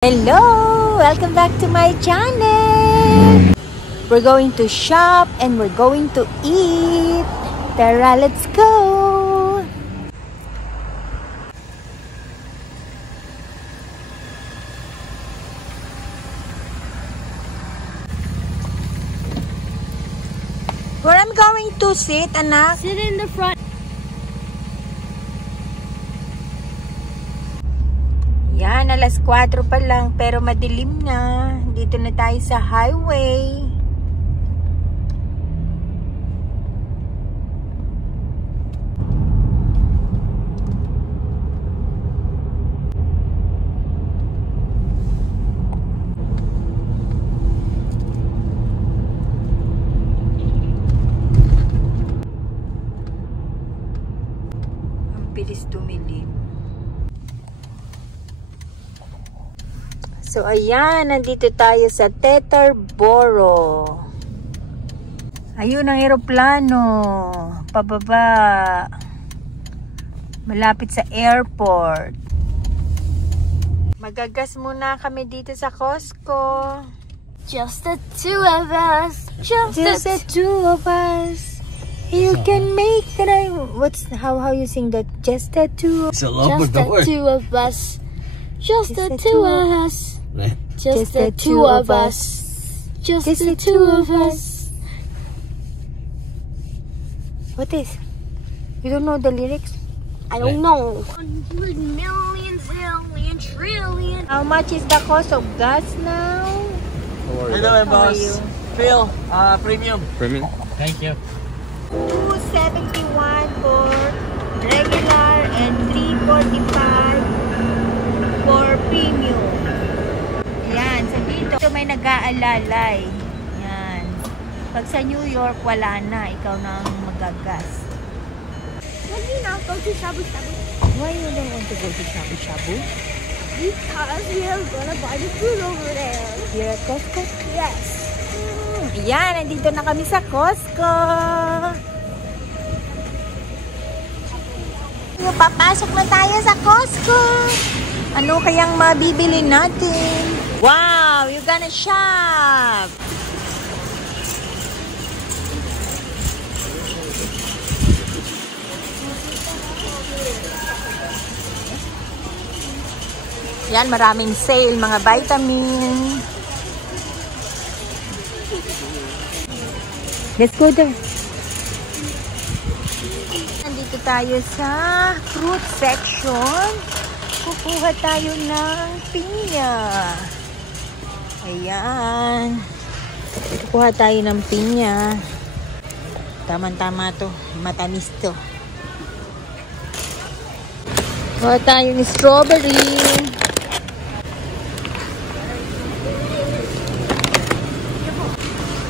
Hello! Welcome back to my channel! We're going to shop and we're going to eat. Tara, let's go! Where I'm going to sit, anak? Sit in the front. Yan, alas 4 pa lang pero madilim na. Dito na tayo sa highway. Ang bilis tumilim. So, ayan, nandito tayo sa Teterboro. Ayun ang eroplano. Pababa. Malapit sa airport. Magagas muna kami dito sa Costco. Just the two of us. Just the two of us. You can make it. What's how you sing that? Just the two. Just the two of us. Just the two of us. Just the two of us. Just the two of us. What is? You don't know the lyrics? I don't know. 100 million, zillion, trillion. How much is the cost of gas now? Hello, How are boss. you? Phil, premium. Premium? Thank you. 271 for regular and 345 for premium. Yan, sa dito may nag-aalalay. Yan. Pag sa New York, wala na. Ikaw na ang magagas. Can we not go to Shabu Shabu? Why you don't want to go to Shabu Shabu? Because we are gonna buy the food over there. Here at Costco? Yes. Yan, nandito na kami sa Costco. Papasok na tayo sa Costco. Ano kayang mabibili natin? Wow, you're gonna shop. Yan, maraming sale, mga vitamin. Let's go there. Nandito tayo sa fruit section. Kukuha tayo ng pinya. Ayan. Kukuha tayo ng pinya. Tama-tama to. Matamis to. Kuha tayo ng strawberry.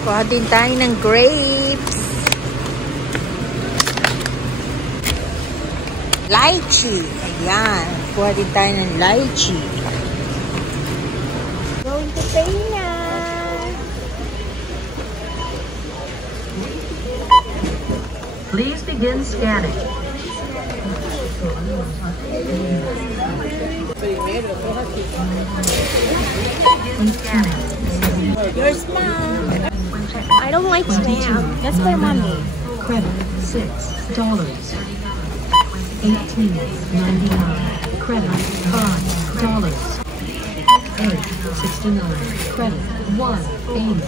Kuha din tayo ng grapes. Lychee. Ayan. Kuha din tayo ng lychee. Going to pay na. Please begin scanning. Yours now. I don't like spam. That's for mommy. Credit $6. 18.99. Credit $5. 8.69. Credit $1.80.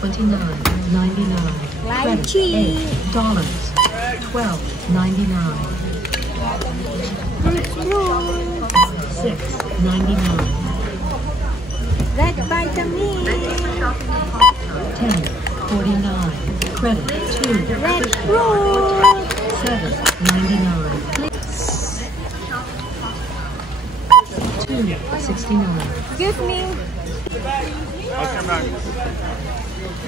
29.99. Lychee. $8. 12.99. $6.99. Red vitamin. 10.49. Credit $2. Red fruit. $7.99. $2.69. Excuse me. $6.59.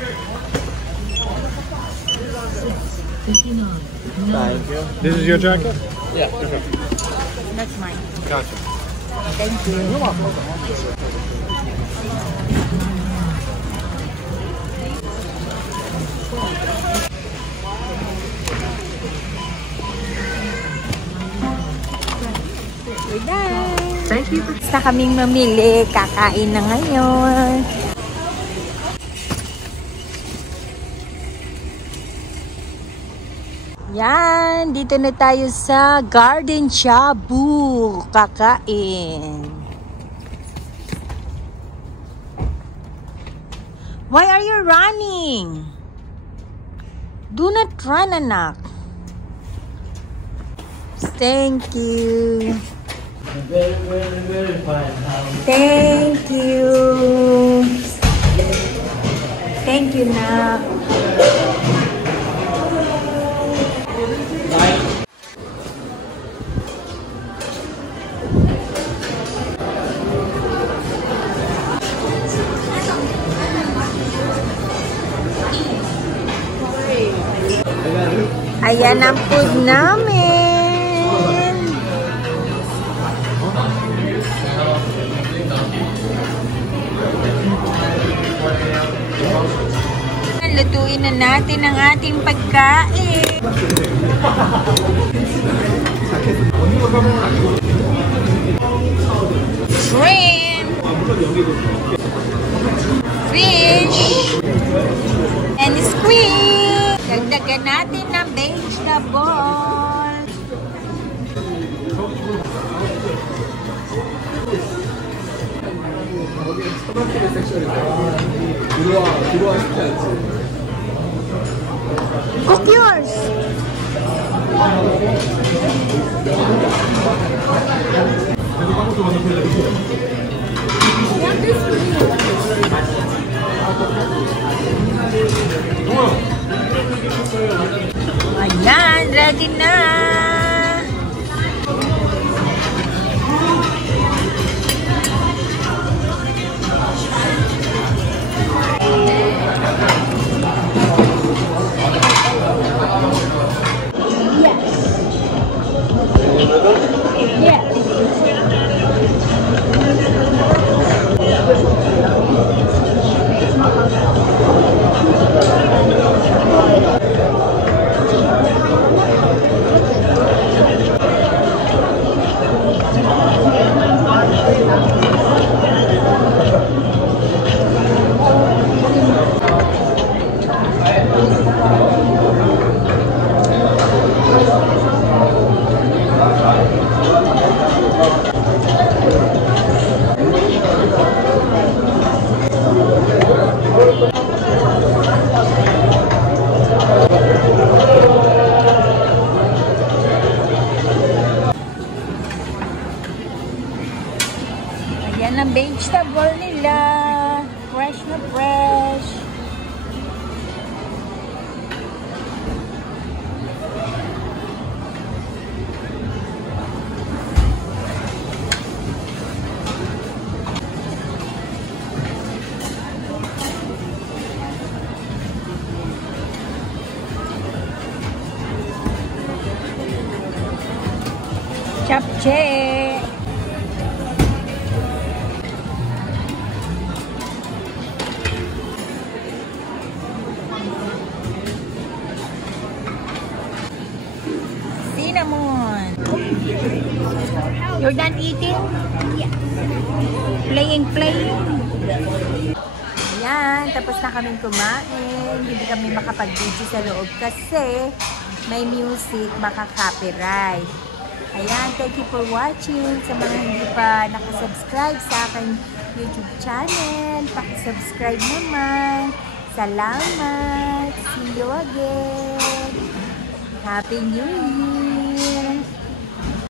Thank you. This is your jacket? Yeah. That's mine. Gotcha. Thank you. We're done. Thank you. Basta kaming mamili, kakain na ngayon. Yan, dito na tayo sa Garden Shabu, kakain. Why are you running? Do not run, anak. Thank you. Very, very, very fine. Thank you. Thank you, Nak. Ayan ang food namin. Lutuin na natin ang ating pagkain. Shrimp, fish, and squid. Dagdagan natin ng vegetable. Cook yours. Ayan, ready na. Ayan ang vegetable nila. Fresh na fresh. Japchae. Cinnamon. You're done eating? Yeah. Playing. Ayan, tapos na kaming kumain. Hindi kami makapag-video sa loob kasi may music, maka-copyright. Ayan, thank you for watching. Sa mga hindi pa nakasubscribe sa aking YouTube channel, pakisubscribe naman. Salamat. See you again. Happy New Year.